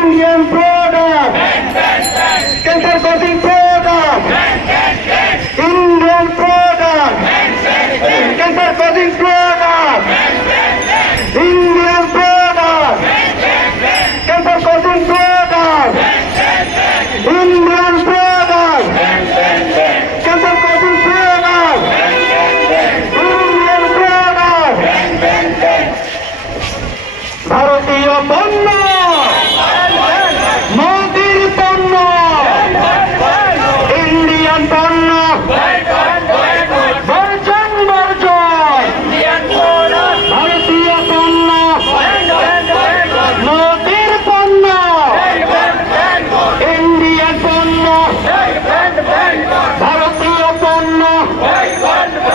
Indian product. Cancer causing product. Indian product. Cancer causing product. Indian வாழ்க